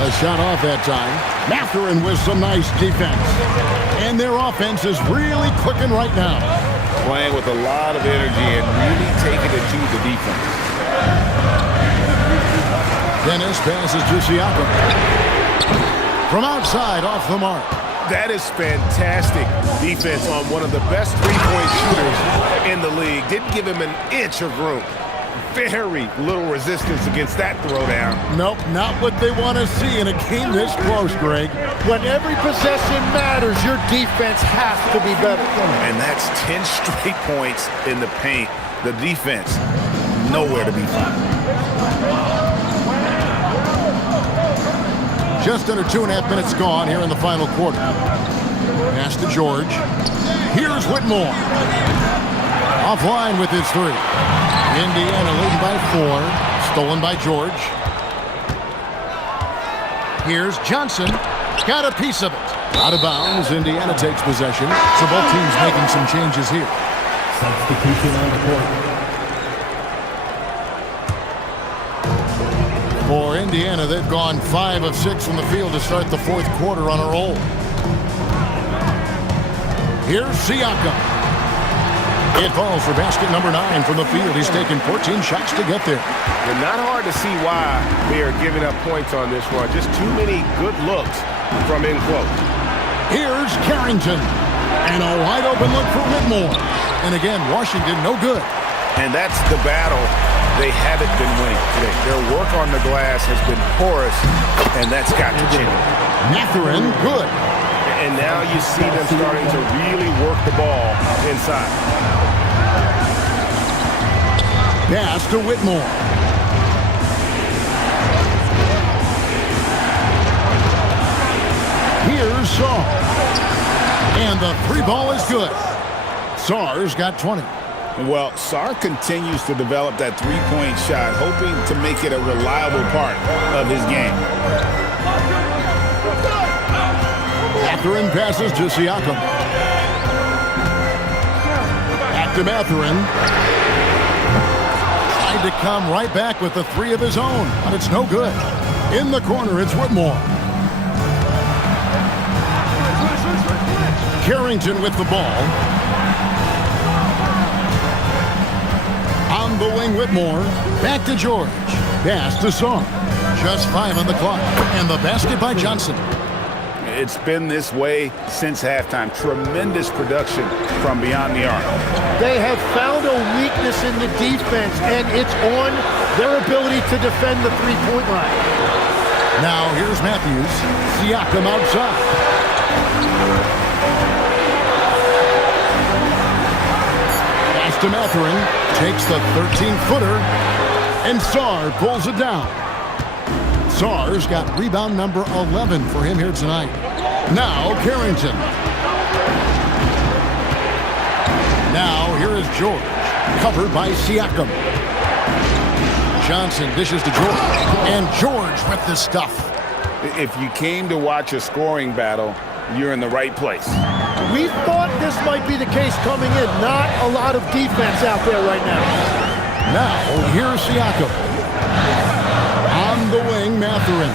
A shot off that time. Mathurin with some nice defense. And their offense is really clicking right now. Playing with a lot of energy and really taking it to the defense. Dennis passes to Siakam. From outside, off the mark. That is fantastic defense on one of the best three-point shooters in the league. Didn't give him an inch of room. Very little resistance against that throwdown. Nope, not what they want to see in a game this close, Greg. When every possession matters, your defense has to be better. And that's 10 straight points in the paint. The defense, nowhere to be found. Just under 2.5 minutes gone here in the final quarter. Pass to George. Here's Whitmore. Offline with his 3. Indiana leading by 4. Stolen by George. Here's Johnson. Got a piece of it. Out of bounds. Indiana takes possession. So both teams making some changes here. Substitution on the court. For Indiana, they've gone 5 of 6 from the field to start the 4th quarter on a roll. Here's Siakam. It falls for basket number 9 from the field. He's taken 14 shots to get there. And not hard to see why they are giving up points on this one. Just too many good looks from in close. Here's Carrington. And a wide open look for Whitmore. And again, Washington no good. And that's the battle they haven't been winning today. Their work on the glass has been porous, and that's got to change. Mathurin, good. And now you see them starting to really work the ball inside. Pass to Whitmore. Here's Saar. And the 3 ball is good. Saar's got 20. Well, Saar continues to develop that three-point shot, hoping to make it a reliable part of his game. Mathurin passes to Siakam. Back to Mathurin. Tried to come right back with the 3 of his own, but it's no good. In the corner, it's Whitmore. Carrington with the ball. On the wing, Whitmore. Back to George. Pass to Song. Just 5 on the clock. And the basket by Johnson. It's been this way since halftime. Tremendous production from beyond the arc. They have found a weakness in the defense, and it's on their ability to defend the three-point line. Now here's Matthews. Siakam outside. Pass to Mathurin. Takes the 13-footer. And Sarr pulls it down. Sarr's got rebound number 11 for him here tonight. Now Carrington. Now here is George. Covered by Siakam. Johnson dishes to George. And George with the stuff. If you came to watch a scoring battle, you're in the right place. We thought this might be the case coming in. Not a lot of defense out there right now. Now here's Siakam. On the wing, Mathurin.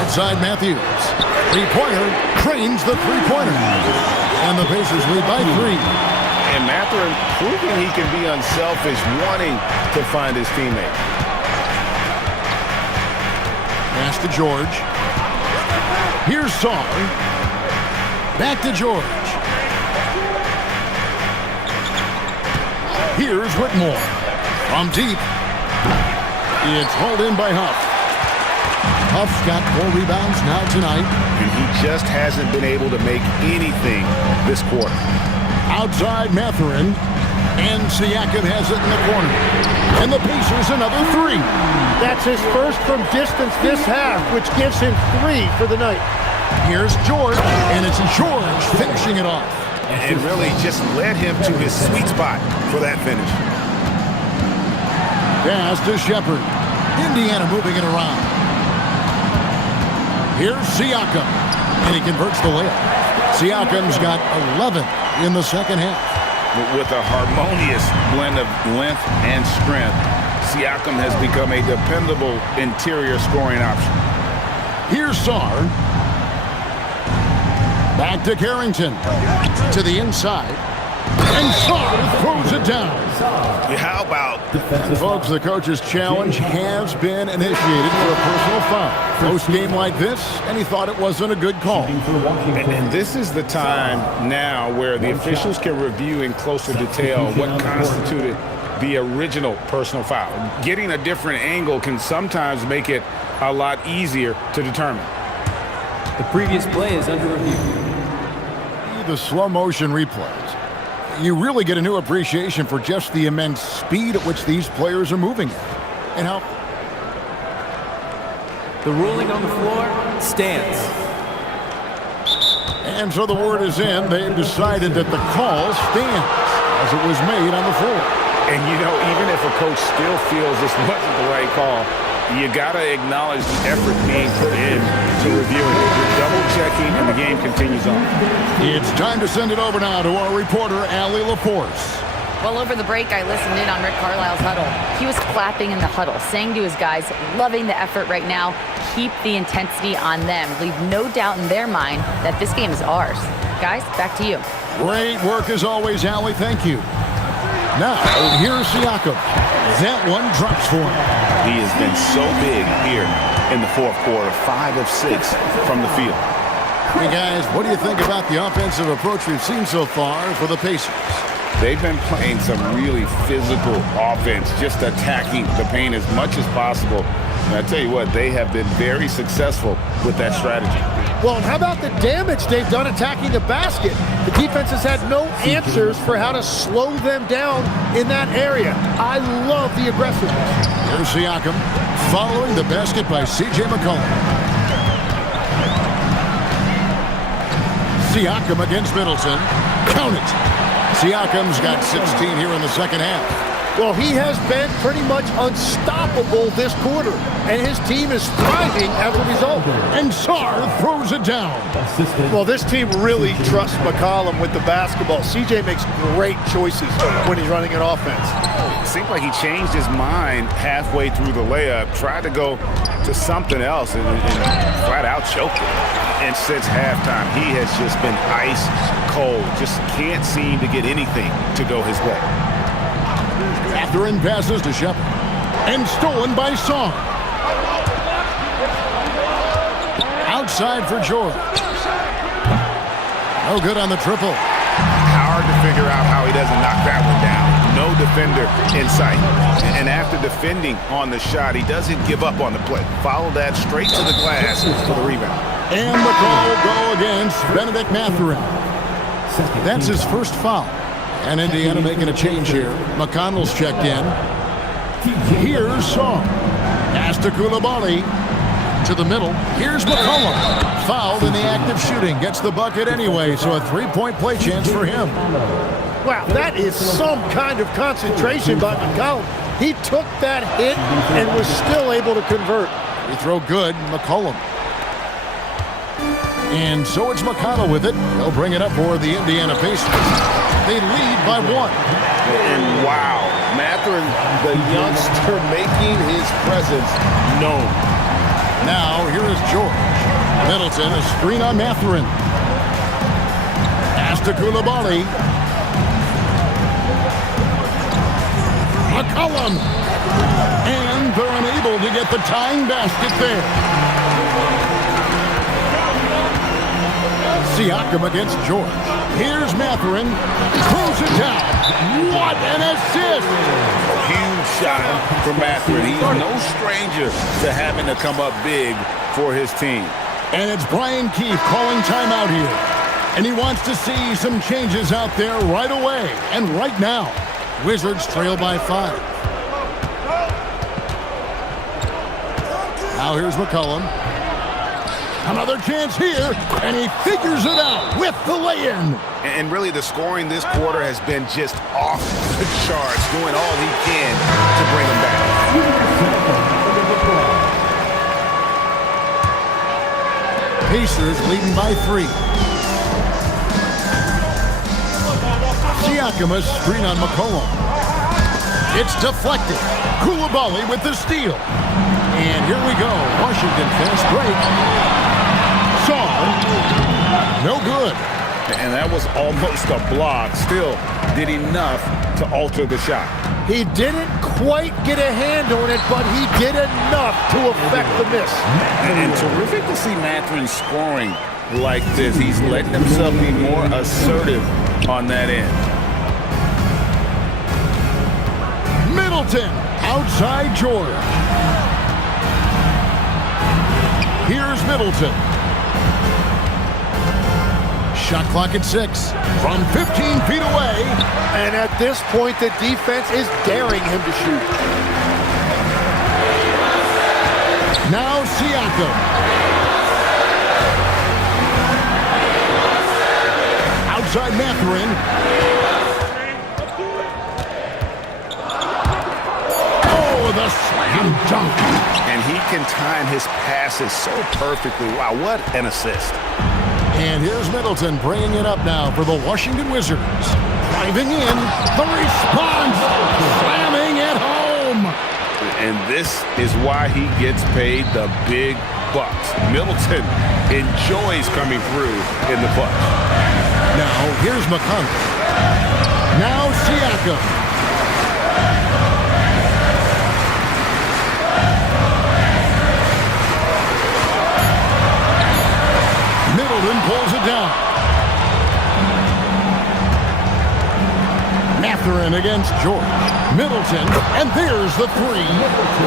Outside Matthews. Three-pointer. Cranes the three-pointer. And the Pacers lead by 3. And Mathurin proving he can be unselfish, wanting to find his teammate. Pass to George. Here's Sarr. Back to George. Here's Whitmore. From deep. It's hauled in by Huff. Huff's got 4 rebounds now tonight. And he just hasn't been able to make anything this quarter. Outside Mathurin. And Siakam has it in the corner. And the Pacers another 3. That's his first from distance this half, which gives him 3 for the night. Here's George. And it's George finishing it off. And really just led him to his sweet spot for that finish. Pass to Shepard. Indiana moving it around. Here's Siakam. And he converts the layup. Siakam's got 11 in the second half. With a harmonious blend of length and strength, Siakam has become a dependable interior scoring option. Here's Sarr. Back to Carrington. To the inside. And Sarr throws it down. How about... Folks, the coach's challenge has been initiated for a personal foul. Close game like this, and he thought it wasn't a good call. And this is the time now where the officials can review in closer detail what constituted the original personal foul. Getting a different angle can sometimes make it a lot easier to determine. The previous play is under review. The slow motion replays. You really get a new appreciation for just the immense speed at which these players are moving. And how... The ruling on the floor stands. And so the word is in. They've decided that the call stands as it was made on the floor. And, you know, even if a coach still feels this wasn't the right call, you got to acknowledge the effort being put in to reviewing it. You're double-checking, and the game continues on. It's time to send it over now to our reporter, Allie LaForce. Well, over the break, I listened in on Rick Carlisle's huddle. He was clapping in the huddle, saying to his guys, loving the effort right now, keep the intensity on them. Leave no doubt in their mind that this game is ours. Guys, back to you. Great work as always, Allie. Thank you. Now, here's Siakam. That one drops for him. He has been so big here in the fourth quarter, 5 of 6 from the field. Hey, guys, what do you think about the offensive approach we've seen so far for the Pacers? They've been playing some really physical offense, just attacking the paint as much as possible. And I tell you what, they have been very successful with that strategy. Well, and how about the damage they've done attacking the basket? The defense has had no answers for how to slow them down in that area. I love the aggressiveness. Here's Siakam following the basket by C.J. McCollum. Siakam against Middleton. Count it. Siakam's got 16 here in the second half. Well, he has been pretty much unstoppable this quarter, and his team is thriving as a result. And Sarr throws it down. Well, this team really trusts McCollum with the basketball. CJ makes great choices when he's running an offense. seemed like he changed his mind halfway through the layup, tried to go to something else, and flat out choked it. And since halftime, he has just been ice cold. Just can't seem to get anything to go his way. Catherine passes to Shepard. And stolen by Song. Outside for George. No good on the triple. Hard to figure out how he doesn't knock that one down. No defender in sight. And after defending on the shot, he doesn't give up on the play. Follow that straight to the glass for the rebound. And the call will go against Benedict Mathurin. That's his first foul. And Indiana making a change here. McConnell's checked in. Here's Song. Pass to Coulibaly. To the middle. Here's McCollum. Fouled in the act of shooting. Gets the bucket anyway, so a three-point play chance for him. Wow, that is some kind of concentration by McCollum. He took that hit and was still able to convert. Free throw good, McCollum. And so it's McConnell with it. They'll bring it up for the Indiana Pacers. They lead by 1. And wow, Mathurin, the youngster, making his presence known. Now, here is George. Middleton, a screen on Mathurin. Pass to Coulibaly. McCollum. And they're unable to get the tying basket there. Siakam against George. Here's Mathurin. Throws it down. What an assist! Huge shot for Mathurin. He's no stranger to having to come up big for his team. And it's Brian Keefe calling timeout here. And he wants to see some changes out there right away and right now. Wizards trail by 5. Now here's McCollum. Another chance here, and he figures it out with the lay-in. And really, the scoring this quarter has been just off the charts, doing all he can to bring them back. Pacers leading by 3. Siakam, a screen on McCollum. It's deflected. Coulibaly with the steal. And here we go. Washington fast break. Song. No good. And that was almost a block. Still did enough to alter the shot. He didn't quite get a hand on it, but he did enough to affect the miss. And terrific to see Mathurin scoring like this. He's letting himself be more assertive on that end. Middleton. Outside George. Here's Middleton. Shot clock at 6 from 15 feet away. And at this point, the defense is daring him to shoot. Now Siakam. Outside Mathurin. Oh, the slam dunk. And he can time his passes so perfectly. Wow, what an assist. And here's Middleton bringing it up now for the Washington Wizards. Driving in, the response, slamming it home. And this is why he gets paid the big bucks. Middleton enjoys coming through in the clutch. Now, here's McConnell. Now Siakam. Middleton pulls it down. Mathurin against George. Middleton, and there's the 3.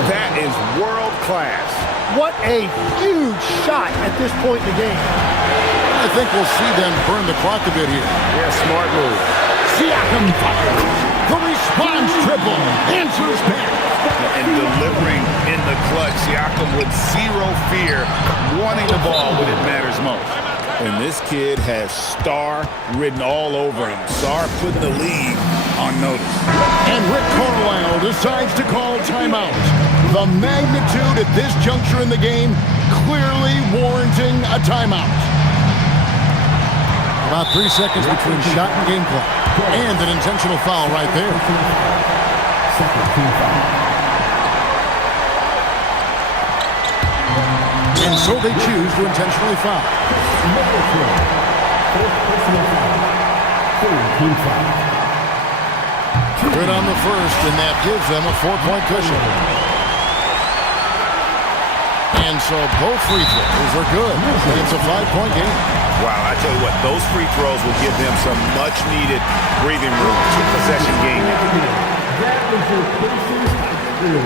That is world class. What a huge shot at this point in the game. I think we'll see them burn the clock a bit here. Yeah, smart move. Siakam fires. The response triple. Answers back. And delivering in the clutch, Siakam with zero fear, wanting the ball when it matters most. And this kid has star written all over him. Star putting the league on notice. And Rick Carlisle decides to call timeout. The magnitude at this juncture in the game clearly warranting a timeout. About 3 seconds between shot and game clock. And an intentional foul right there. Second team foul. And so they choose to intentionally foul. Middleton. First personal foul. Third team foul. Good on the first, and that gives them a 4-point cushion. And so both free throws are good. And it's a 5-point game. Wow, I tell you what, those free throws will give them some much-needed breathing room. Two-possession game now. That was your Pacers high school.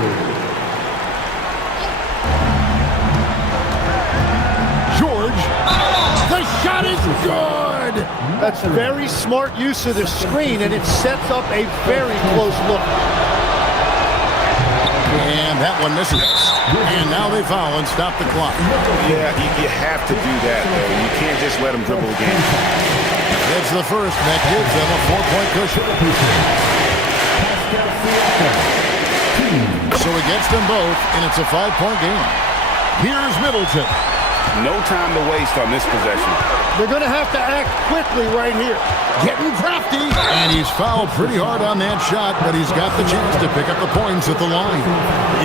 George, the shot is good! That's very smart use of the screen, and it sets up a very close look. And that one misses. And now they foul and stop the clock. Yeah, you have to do that, though. You can't just let them dribble again. It's the first, and that gives them a 4-point cushion. So he gets them both, and it's a 5-point game. Here's Middleton. No time to waste on this possession. They're going to have to act quickly right here. Getting crafty. And he's fouled pretty hard on that shot, but he's got the chance to pick up the points at the line.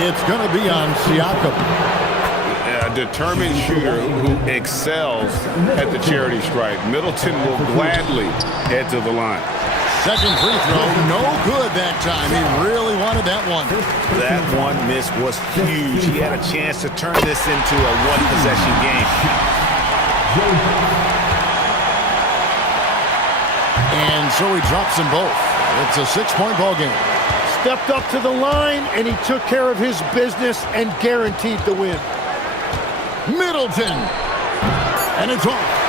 It's going to be on Siakam. A determined shooter who excels at the charity stripe. Middleton will gladly head to the line. Second free throw, no good that time. He really wanted that one. That one miss was huge. He had a chance to turn this into a one-possession game. And so he drops them both. It's a 6-point ball game. Stepped up to the line, and he took care of his business and guaranteed the win. Middleton. And it's off.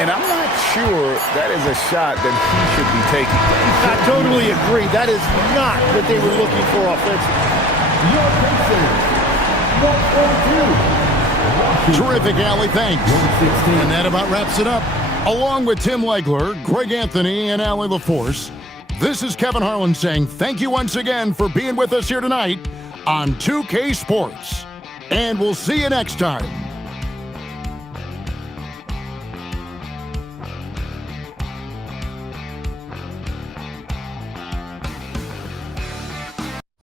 And I'm not sure that is a shot that he should be taking. I totally agree. That is not what they were looking for offensively. Your Pacers. 1-4-2. Terrific, Allie. Thanks. 116. And that about wraps it up. Along with Tim Legler, Greg Anthony, and Allie LaForce, this is Kevin Harlan saying thank you once again for being with us here tonight on 2K Sports. And we'll see you next time.